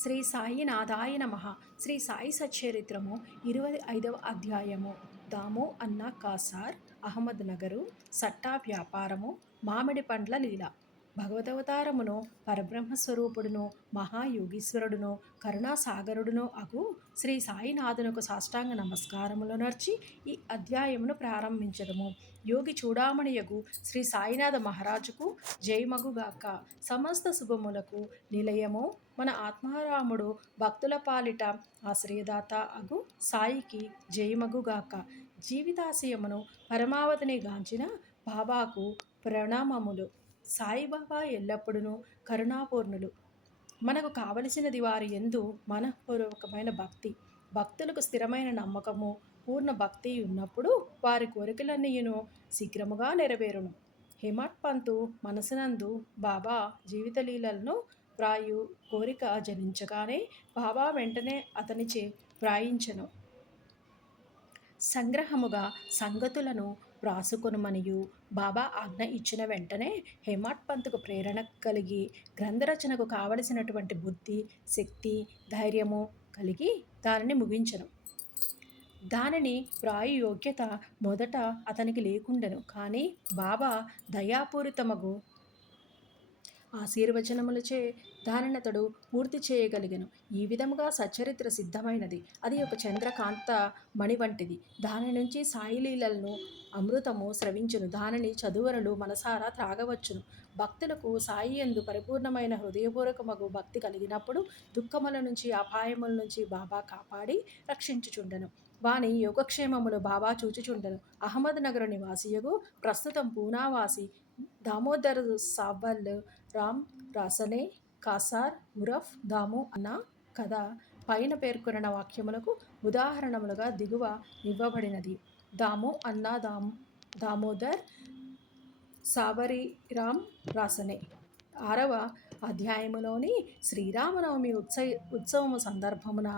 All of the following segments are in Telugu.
శ్రీ సాయినాథాయ నమః. శ్రీ సాయి సచ్చరిత్రము 25వ అధ్యాయము. దాము అన్న కాసార్, అహ్మద్ నగరు, సట్టా వ్యాపారము, మామిడి పండ్ల లీల. భగవదవతారమును, పరబ్రహ్మస్వరూపుడును, మహాయోగీశ్వరుడును, కరుణాసాగరుడును అగు శ్రీ సాయినాథునకు సాష్టాంగ నమస్కారములు నర్చి ఈ అధ్యాయమును ప్రారంభించదము. యోగి చూడామణియగు శ్రీ సాయినాథ మహారాజుకు జయమగుగాక. సమస్త శుభములకు నిలయము మన ఆత్మారాముడు భక్తుల పాలిట ఆశ్రయదాత అగు సాయికి జయమగుగాక. జీవితాశయమును పరమావధిని గాంచిన బాబాకు ప్రణామములు. సాయిబాబా ఎల్లప్పుడూ కరుణాపూర్ణులు. మనకు కావలసినది వారి యందు మనఃపూర్వకమైన భక్తి. భక్తులకు స్థిరమైన నమ్మకము, పూర్ణ భక్తి ఉన్నప్పుడు వారి కోరికలన్నీయును శీఘ్రముగా నెరవేరును. హేమట్ పంతు మనసునందు బాబా జీవిత లీలలను వ్రాయు కోరిక జనించగానే బాబా వెంటనే అతనిచే వ్రాయించెను. సంగ్రహముగా సంగతులను వ్రాసుకొనుమనియు బాబా ఆజ్ఞ ఇచ్చిన వెంటనే హేమట్ పంతుకు ప్రేరణ కలిగి గ్రంథరచనకు కావలసినటువంటి బుద్ధి, శక్తి, ధైర్యము కలిగి దానిని ముగించెను. దానిని వ్రాయు యోగ్యత మొదట అతనికి లేకుండెను. కానీ బాబా దయాపూరితమగు ఆశీర్వచనములచే దానినతడు పూర్తి చేయగలిగెను. ఈ విధముగా సచ్చరిత్ర సిద్ధమైనది. అది ఒక చంద్రకాంత మణి వంటిది. దాని నుంచి సాయిలీలలను అమృతము స్రవించును. దానిని చదువరులు మనసారా త్రాగవచ్చును. భక్తులకు సాయి యందు పరిపూర్ణమైన హృదయపూర్వకమగు భక్తి కలిగినప్పుడు దుఃఖముల నుంచి, అపాయముల నుంచి బాబా కాపాడి రక్షించుచుండెను. వాని యోగక్షేమములు బాబా చూచుచుండెను. అహ్మద్ నగరు నివాసియగు, ప్రస్తుతం పూనావాసి దామోదర్ సావల్ రామ్ రాసనే కాసార్ ఉరఫ్ దాము అన్న కథ పైన పేర్కొన్న వాక్యములకు ఉదాహరణములుగా దిగువ ఇవ్వబడినది. దాము అన్న దామోదర్ సావరిరామ్ రాసనే. 6వ అధ్యాయములోని శ్రీరామనవమి ఉత్సవము సందర్భమున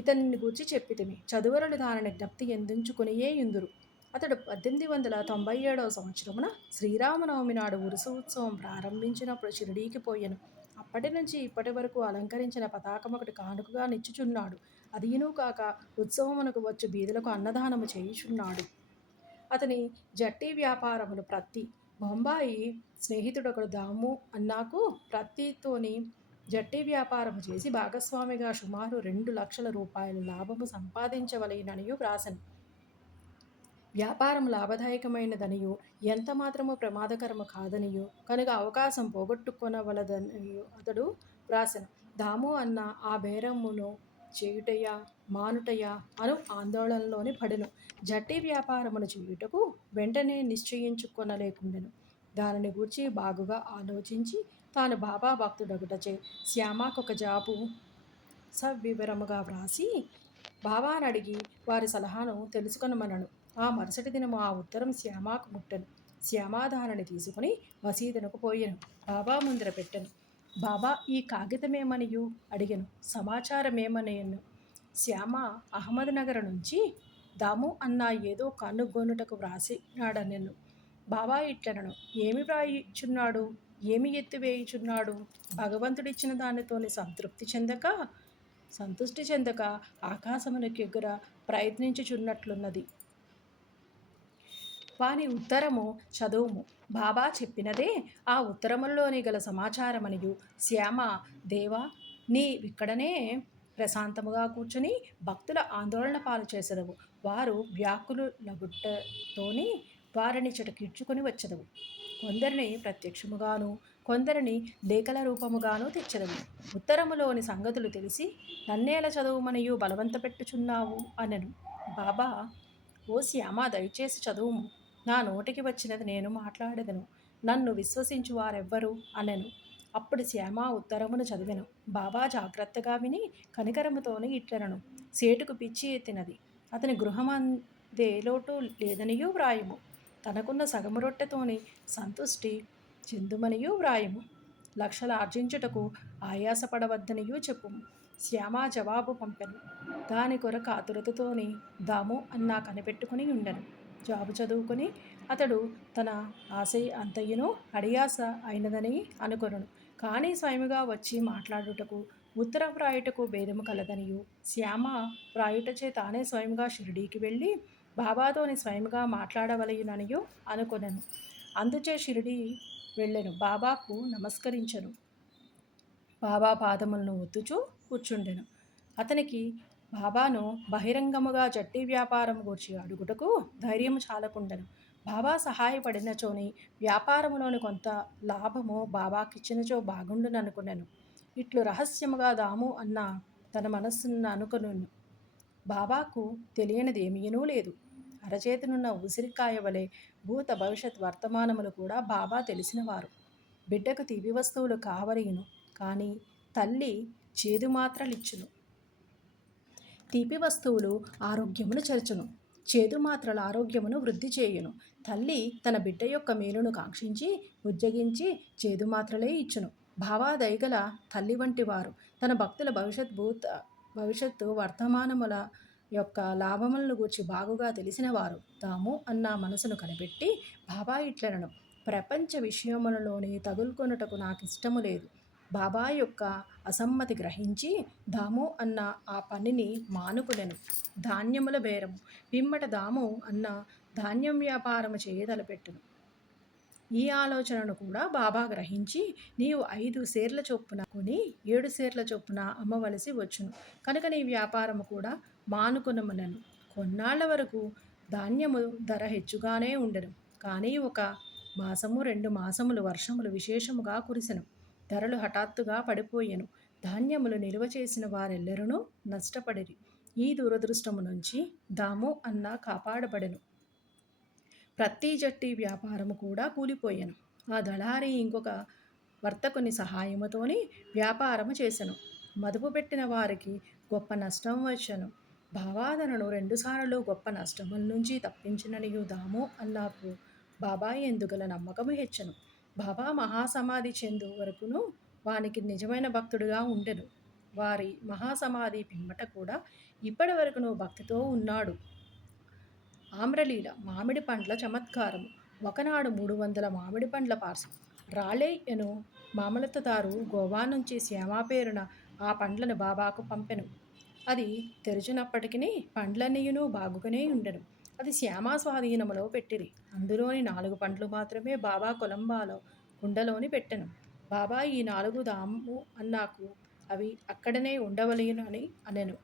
ఇతనిని గూర్చి చెప్పితిమి. చదువరులు దానిని జ్ఞప్తి ఎందుంచుకునియే యుందురు. అతడు 1897వ సంవత్సరమున శ్రీరామనవమి నాడు ఉరుసు ఉత్సవం ప్రారంభించినప్పుడు షిరిడీకి పోయెను. అప్పటి నుంచి ఇప్పటి వరకు అలంకరించిన పతాకమొకటి కానుకగా నిచ్చుచున్నాడు. అదీనూ కాక ఉత్సవమునకు వచ్చు బీదలకు అన్నదానము చేయుచున్నాడు. అతని జట్టి వ్యాపారములు ప్రత్తి. బొంబాయి స్నేహితుడొకడు దాము అన్నాకు ప్రత్తితోని జట్టి వ్యాపారము చేసి భాగస్వామిగా సుమారు 2 లక్షల రూపాయల లాభము సంపాదించవలెననియు వ్రాసెను. వ్యాపారం లాభదాయకమైనదనియు ఎంత మాత్రము ప్రమాదకరము కాదనియు కనుక అవకాశం పోగొట్టుకొనవలదనియు అతడు వ్రాసెను. దాము అన్న ఆ బేరమును చేయుటయా మానుటయా అను ఆందోళనలోని పడెను. జట్టి వ్యాపారమును చేయుటకు వెంటనే నిశ్చయించుకొనలేకుండెను. దానిని గూర్చి బాగుగా ఆలోచించి తాను బాబా భక్తుడగుటచే శ్యామకొక జాబు సవివరముగా వ్రాసి బాబానడిగి వారి సలహాను తెలుసుకొనమనను. ఆ మరుసటి దినము ఆ ఉత్తరం శ్యామకు ముట్టెను. శ్యామ దానిని తీసుకుని మసీదునకు పోయెను. బాబా ముందర పెట్టెను. బాబా ఈ కాగితమేమనియు అడిగెను. సమాచారమేమనేను. శ్యామ అహ్మద్ నగర్ నుంచి దాము అన్న ఏదో కనుగొనుటకు వ్రాసినాడనెను. బాబా ఇట్లనను. ఏమి వ్రాయిచున్నాడు? ఏమి ఎత్తివేయుచున్నాడు? భగవంతుడిచ్చిన దానితోని సంతుష్టి చెందక ఆకాశమునకెగుర ప్రయత్నించుచున్నట్లున్నది. వాని ఉత్తరము చదువుము. బాబా చెప్పినదే ఆ ఉత్తరములోని గల సమాచారమనియు. శ్యామ దేవా, నీవిక్కడనే ప్రశాంతముగా కూర్చుని భక్తుల ఆందోళన పాలు చేసెదవు. వారు వ్యాకులులగుటతోని వారిని చిటకీడ్చుకొని వచ్చెదవు. కొందరిని ప్రత్యక్షముగాను కొందరిని లేఖల రూపముగాను తెచ్చెదవు. ఉత్తరములోని సంగతులు తెలిసి నన్నేల చదువుమనియు బలవంతపెట్టుచున్నావు అనెను. బాబా, ఓ శ్యామ, దయచేసి చదువుము. నా నోటికి వచ్చినది నేను మాట్లాడెదను. నన్ను విశ్వసించు వారెవ్వరు అనెను. అప్పుడు శ్యామ ఉత్తరమును చదివెను. బాబా జాగ్రత్తగా విని కనికరముతోని ఇట్లనను. సేటుకు పిచ్చి ఎత్తినది. అతని గృహమందే లోటు లేదనియూ వ్రాయుము. తనకున్న సగము రొట్టెతోని సంతుష్టి చెందుమనియూ వ్రాయుము. లక్షలు ఆర్జించుటకు ఆయాసపడవద్దనియూ చెప్పుము. శ్యామ జవాబు పంపెను. దాని కొరకు ఆతురతతోని దాము అన్నా కనిపెట్టుకుని ఉండెను. జాబు చదువుకుని అతడు తన ఆశ అంతయును అడియాస అయినదని అనుకొనును. కానీ స్వయముగా వచ్చి మాట్లాడుటకు ఉత్తర వ్రాయుటకు భేదము కలదనియు శ్యామ వ్రాయుటచే తానే స్వయంగా షిరిడీకి వెళ్ళి బాబాతోని స్వయముగా మాట్లాడవలయుననియు అనుకొనెను. అందుచే షిరిడీ వెళ్ళెను. బాబాకు నమస్కరించెను. బాబా పాదములను ఒత్తుచూ కూర్చుండెను. అతనికి బాబాను బహిరంగముగా జట్టి వ్యాపారం గూర్చి అడుగుటకు ధైర్యము చాలకుండెను. బాబా సహాయపడినచోని వ్యాపారములోని కొంత లాభము బాబాకిచ్చినచో బాగుండుననుకునెను. ఇట్లు రహస్యముగా దాము అన్న తన మనస్సును అనుకొనెను. బాబాకు తెలియనిదేమీనూ లేదు. అరచేతినున్న ఉసిరికాయ వలె భూత భవిష్యత్ వర్తమానములు కూడా బాబా తెలిసినవారు. బిడ్డకు తీపి వస్తువులు కావలయును, కానీ తల్లి చేదు మాత్రలిచ్చును. తీపి వస్తువులు ఆరోగ్యమును చెరచును, చేదు మాత్రల ఆరోగ్యమును వృద్ధి చేయును. తల్లి తన బిడ్డ యొక్క మేలును కాంక్షించి ఉజ్జగించి చేదు మాత్రలే ఇచ్చును. బాబా దయగల తల్లి వంటి వారు తన భక్తుల భవిష్యత్తు వర్తమానముల యొక్క లాభములను గూర్చి బాగుగా తెలిసినవారు. తాము అన్న మనసును కనిపెట్టి బాబా ఇట్లనను: ప్రపంచ విషయములలోని తగులుకొనుటకు నాకిష్టము లేదు. బాబా యొక్క అసమ్మతి గ్రహించి దాము అన్న ఆ పనిని మానుకునెను. ధాన్యముల బేరము పిమ్మట దాము అన్న ధాన్యం వ్యాపారము చేయతలపెట్టెను. ఈ ఆలోచనను కూడా బాబా గ్రహించి, నీవు 5 సేర్ల చొప్పున కొని 7 సేర్ల చొప్పున అమ్మవలసి వచ్చును కనుక నీ వ్యాపారము కూడా మానుకొనమనెను. కొన్నాళ్ల వరకు ధాన్యము ధర హెచ్చుగానే ఉండెను. కానీ 1 మాసము 2 మాసములు వర్షములు విశేషముగా కురిసెను. ధరలు హఠాత్తుగా పడిపోయెను. ధాన్యములు నిల్వ చేసిన వారెల్లరూ నష్టపడిరి. ఈ దురదృష్టము నుంచి దాము అన్న కాపాడబడెను. ప్రతి జట్టి వ్యాపారము కూడా కూలిపోయెను. ఆ దళారి ఇంకొక వర్తకుని సహాయముతోని వ్యాపారము చేసెను. మదుపు పెట్టిన వారికి గొప్ప నష్టం వచ్చెను. బాబాతనను 2 సార్లు గొప్ప నష్టముల నుంచి తప్పించిననియు దాము అన్నకు బాబా ఎందుగల నమ్మకము హెచ్చెను. బాబా మహాసమాధి చెందు వరకును వానికి నిజమైన భక్తుడుగా ఉండెను. వారి మహాసమాధి పిమ్మట కూడా ఇప్పటి వరకును భక్తితో ఉన్నాడు. ఆమ్రలీల మామిడి పండ్ల చమత్కారము. ఒకనాడు 300 మామిడి పండ్ల పార్సల్ రాలే ఎను మామలతదారు గోవా నుంచి శ్యామ పేరున ఆ పండ్లను బాబాకు పంపెను. అది తెరచినప్పటికీ పండ్లన్నీయును బాగుగానే ఉండెను. అది శ్యామ స్వాధీనములో పెట్టిరి. అందులోని 4 పండ్లు మాత్రమే బాబా కొలంబాలో కుండలోని పెట్టెను. బాబా ఈ 4 దాము అన్నాకు అవి అక్కడనే ఉండవలెనని అనెను.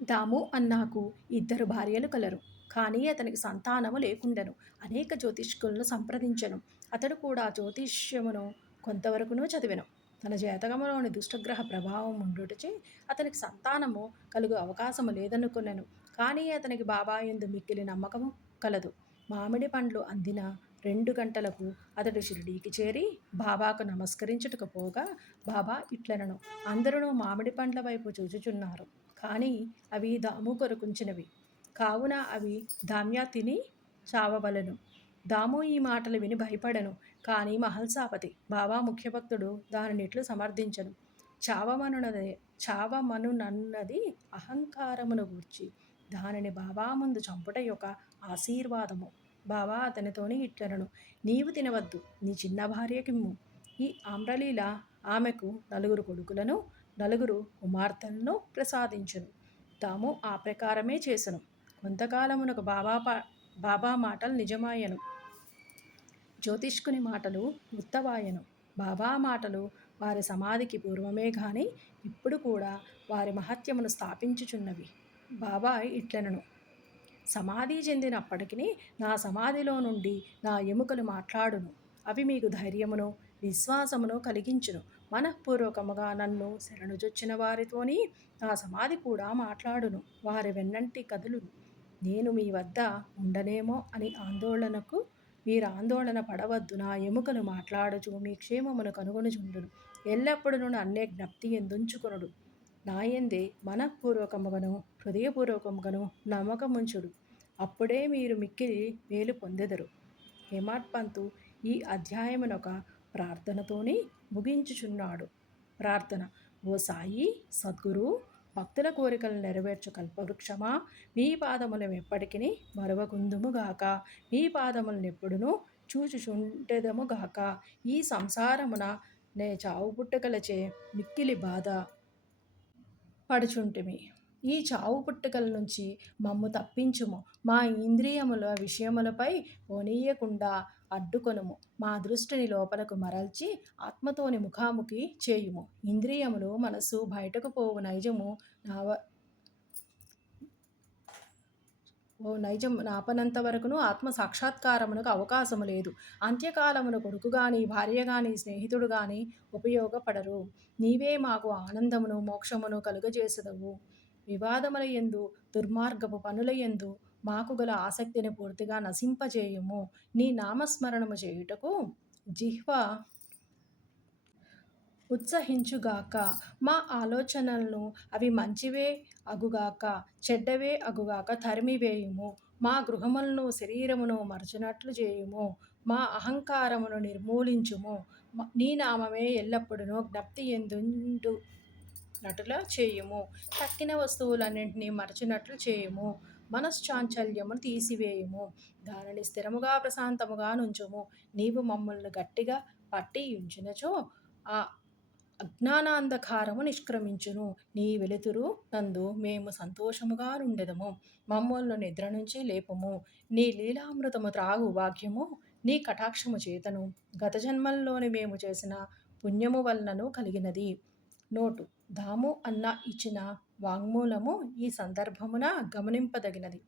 దాము అన్నాకు 2 భార్యలు కలరు. కానీ అతనికి సంతానము లేకుండెను. అనేక జ్యోతిష్కులను సంప్రదించెను. అతడు కూడా జ్యోతిష్యమును కొంతవరకును చదివెను. తన జాతకములోని దుష్టగ్రహ ప్రభావం ఉండుటచే అతనికి సంతానము కలుగు అవకాశము లేదనుకొనెను. కానీ అతనికి బాబా యందు మిక్కిలి నమ్మకము కలదు. మామిడి పండ్లు అందిన 2 గంటలకు అతడు షిరిడీకి చేరి బాబాకు నమస్కరించుటకు పోగా బాబా ఇట్లనను: అందరూ మామిడి పండ్ల వైపు చూచుచున్నారు, కానీ అవి దాము కొరకుంచినవి, కావున అవి దామ్యా తిని చావవలెను. దాము ఈ మాటలు విని భయపడెను. కానీ మహల్సాపతి బాబా ముఖ్యభక్తుడు దానినిట్లు సమర్థించెను: చావమనునన్నది అహంకారమును గూర్చి, దానిని బాబా ముందు చంపుట యొక్క ఆశీర్వాదము. బాబా అతనితోని ఇట్లనను: నీవు తినవద్దు, నీ చిన్న భార్యకిమ్ము. ఈ ఆమ్రలీల ఆమెకు 4 కొడుకులను 4 కుమార్తెలను ప్రసాదించెను. తాము ఆ ప్రకారమే చేసెను. కొంతకాలమునకు బాబా మాటలు నిజమాయెను, జ్యోతిష్కుని మాటలు ఉత్తవాయెను. బాబా మాటలు వారి సమాధికి పూర్వమే గాని ఇప్పుడు కూడా వారి మహత్యమును స్థాపించుచున్నవి. బాబా ఇట్లనను: సమాధి చెందినప్పటికీ నా సమాధిలో నుండి నా ఎముకలు మాట్లాడును. అవి మీకు ధైర్యమును విశ్వాసమును కలిగించును. మనఃపూర్వకముగా నన్ను శరణుజొచ్చిన వారితోని నా సమాధి కూడా మాట్లాడును. వారి వెన్నంటి కదులును. నేను మీ వద్ద ఉండనేమో అని మీరు ఆందోళన పడవద్దు. నా ఎముకలు మాట్లాడుచు మీ క్షేమమును కనుగొనుచుండును. ఎల్లప్పుడూ నన్నే జ్ఞప్తి ఎందుంచుకొనుడు. నాయందే మనఃపూర్వకముగను హృదయపూర్వకముగను నమ్మకముంచుడు. అప్పుడే మీరు మిక్కిలి మేలు పొందెదరు. హేమాడ్ పంతు ఈ అధ్యాయమునొక ప్రార్థనతోని ముగించుచున్నాడు. ప్రార్థన: ఓ సాయి సద్గురు, భక్తుల కోరికలను నెరవేర్చు కల్పవృక్షమా, మీ పాదములను ఎప్పటికీ మరవకుందుముగాక. మీ పాదములను ఎప్పుడునూ చూచుచుండెదము గాక. ఈ సంసారమున నే చావు పుట్టుకలచే మిక్కిలి బాధ పడుచుంటిమి. ఈ చావు పుట్టుకల నుంచి మమ్ము తప్పించుము. మా ఇంద్రియముల విషయములపై పోనీయకుండా అడ్డుకొనుము. మా దృష్టిని లోపలకు మరల్చి ఆత్మతోని ముఖాముఖి చేయుము. ఇంద్రియములు మనసు బయటకు పోవు నైజము నాపనంత వరకును ఆత్మ సాక్షాత్కారమునకు అవకాశము లేదు. అంత్యకాలమున కొడుకు గాని భార్య గాని స్నేహితుడు గాని ఉపయోగపడరు. నీవే మాకు ఆనందమును మోక్షమును కలుగజేసెదవు. వివాదముల యందు దుర్మార్గపు పనుల యందు మాకు గల ఆసక్తిని పూర్తిగా నశింపజేయుము. నీ నామస్మరణము చేయుటకు జిహ్వ ఉత్సహించుగాక. మా ఆలోచనలను అవి మంచివే అగుగాక చెడ్డవే అగుగాక తరిమివేయుము. మా గృహములను శరీరమును మరచునట్లు చేయుము. మా అహంకారమును నిర్మూలించుము. నీ నామమే ఎల్లప్పుడూ జ్ఞప్తి ఎందుండు నటుల చేయుము. తక్కిన వస్తువులన్నింటినీ మరచినట్లు చేయుము. మనశ్చాంచల్యమును తీసివేయుము. దానిని స్థిరముగా ప్రశాంతముగా నుంచుము. నీవు మమ్మల్ని గట్టిగా పట్టి ఉంచినచో ఆ అజ్ఞానాంధకారము నిష్క్రమించును. నీ వెలుతురు నందు మేము సంతోషముగా నుండెదము. మమ్మల్ని నిద్ర నుంచి లేపుము. నీ లీలామృతము త్రాగు భాగ్యము నీ కటాక్షము చేతను గత జన్మల్లోని మేము చేసిన పుణ్యము వలనను కలిగినది. నోటు దాము అన్న ఇచ్చిన వాంగ్మూలము ఈ సందర్భమున గమనింపదగినది.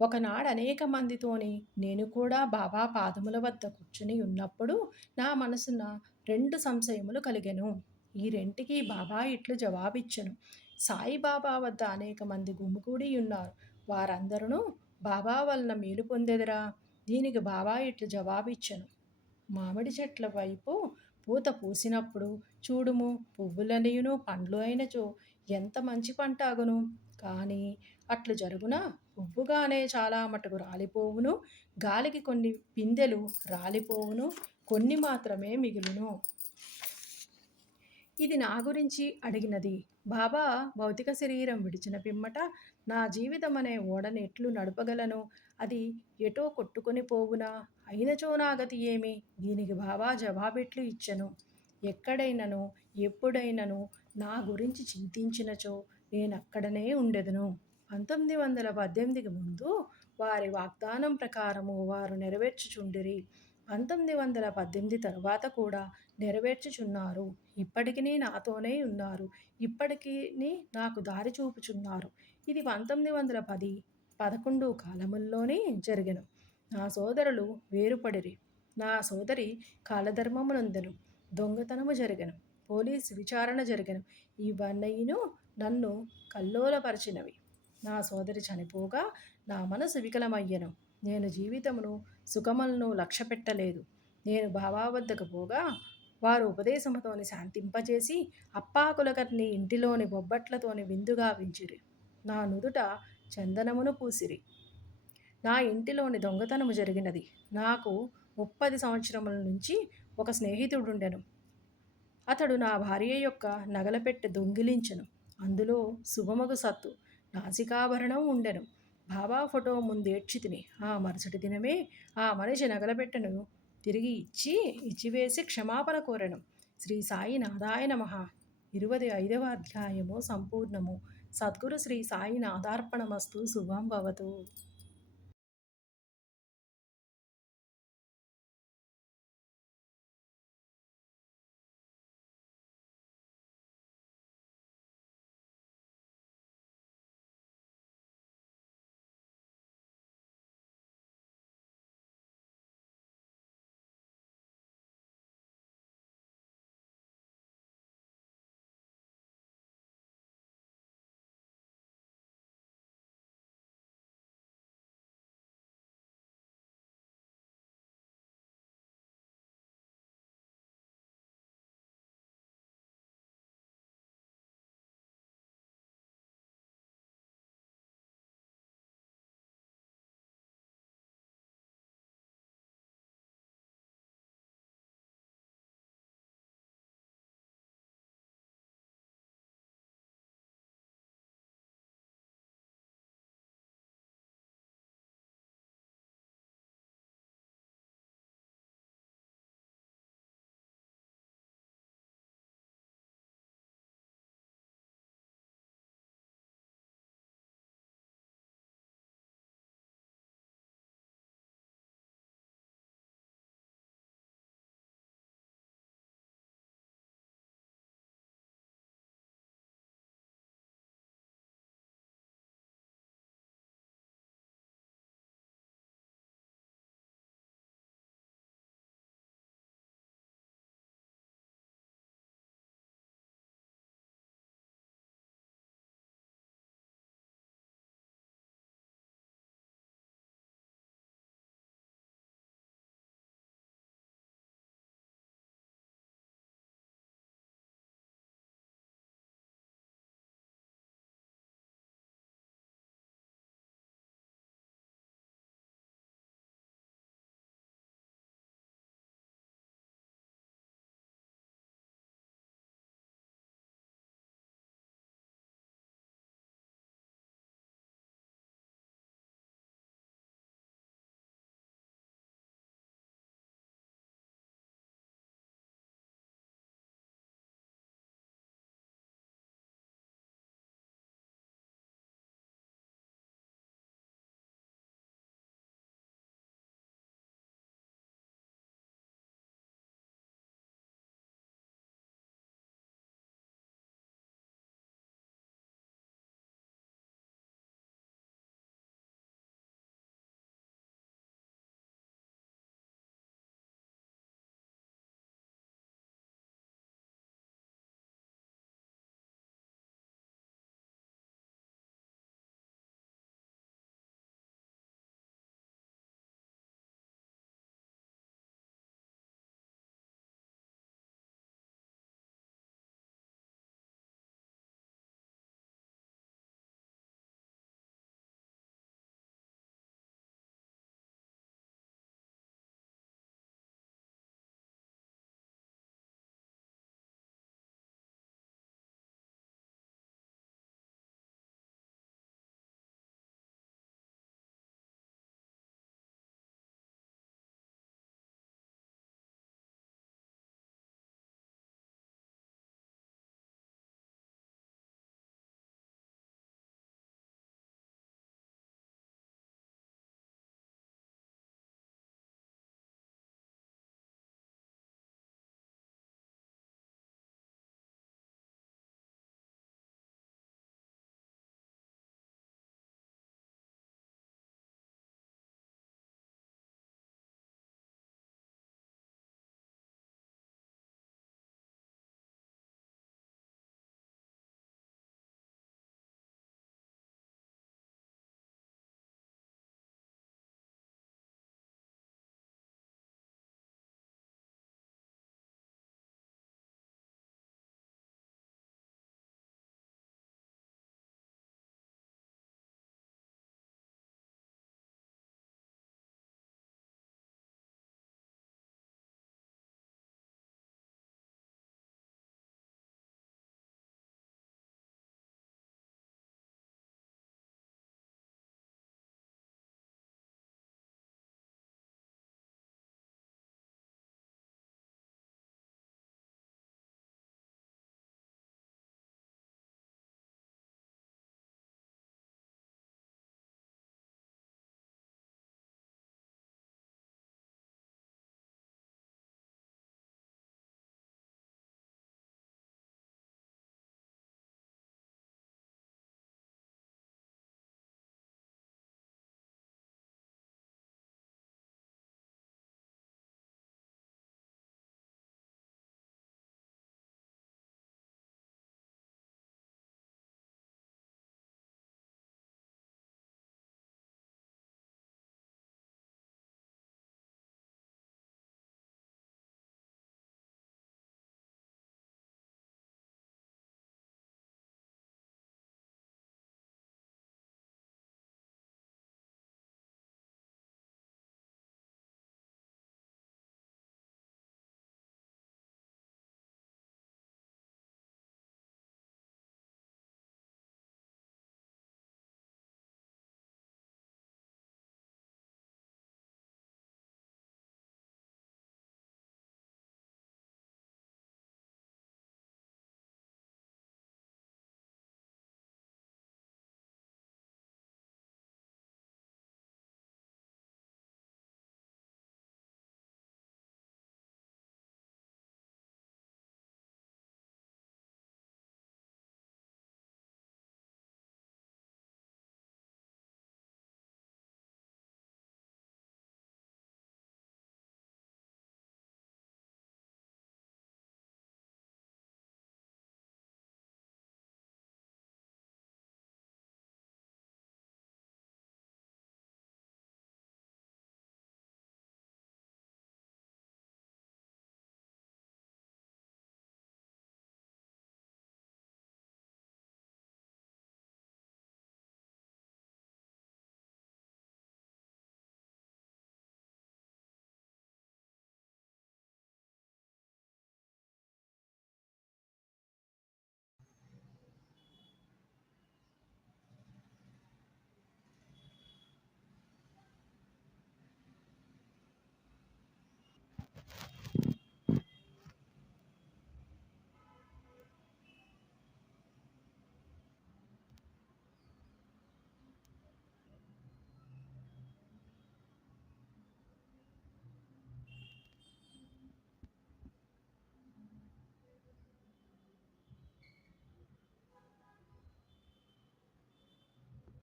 ఒకనాడు అనేక మందితోని నేను కూడా బాబా పాదముల వద్ద కూర్చుని ఉన్నప్పుడు నా మనసున 2 సంశయములు కలిగెను. ఈ రెంటికి బాబా ఇట్లు జవాబిచ్చెను. సాయిబాబా వద్ద అనేక మంది గుమికూడి ఉన్నారు. వారందరూ బాబా వలన మేలు పొందెదరా? దీనికి బాబా ఇట్లు జవాబిచ్చెను. మామిడి చెట్ల వైపు పూత పూసినప్పుడు చూడుము, పువ్వులనియును పండ్లు అయినచో ఎంత మంచి పంట అగును. కానీ అట్లు జరుగునా? పువ్వుగానే చాలా మటుకు రాలిపోవును. గాలికి కొన్ని పిందెలు రాలిపోవును, కొన్ని మాత్రమే మిగులును. ఇది నా గురించి అడిగినది. బాబా భౌతిక శరీరం విడిచిన పిమ్మట నా జీవితం అనే ఓడని ఎట్లు నడపగలను? అది ఎటో కొట్టుకొని పోవునా? అయినచో నా గతి ఏమి? దీనికి బాబా జవాబెట్లు ఇచ్చెను. ఎక్కడైనను ఎప్పుడైనను నా గురించి చింతించినచో నేనక్కడనే ఉండెదను. 1918కి ముందు వారి వాగ్దానం ప్రకారము వారు నెరవేర్చుచుండిరి. 1918 తరువాత కూడా నెరవేర్చుచున్నారు. ఇప్పటికీ నాతోనే ఉన్నారు. ఇప్పటికీ నాకు దారి చూపుచున్నారు. ఇది 1910, 11 కాలముల్లోనే జరిగెను. నా సోదరులు వేరుపడిరి. నా సోదరి కాలధర్మమునందెను. దొంగతనము జరిగెను. పోలీసు విచారణ జరిగెను. ఇవన్నీను నన్ను కల్లోలపరిచినవి. నా సోదరి చనిపోగా నా మనసు వికలమయ్యెను. నేను జీవితమును సుఖములను లక్ష్యపెట్టలేదు. నేను బాబా వద్దకు పోగా వారు ఉపదేశముతోని శాంతింపచేసి అప్పాకులకర్ని ఇంటిలోని బొబ్బట్లతోని విందుగా వించిరి. నా నుదుట చందనమును పూసిరి. నా ఇంటిలోని దొంగతనము జరిగినది. నాకు 30 సంవత్సరముల నుంచి ఒక స్నేహితుడుండెను. అతడు నా భార్య యొక్క నగలపెట్టె దొంగిలించెను. అందులో శుభమగు సత్తు నాసికాభరణం ఉండెను. బాబా ఫోటో ముందేడ్చితిని. ఆ మరుసటి దినమే ఆ మనిషి నగలపెట్టెను తిరిగి ఇచ్చివేసి క్షమాపణ కోరెను. శ్రీ సాయి నాథాయ నమః. 25వ అధ్యాయము సంపూర్ణము. సద్గురు శ్రీ సాయి నాథార్పణమస్తు. శుభం భవతు.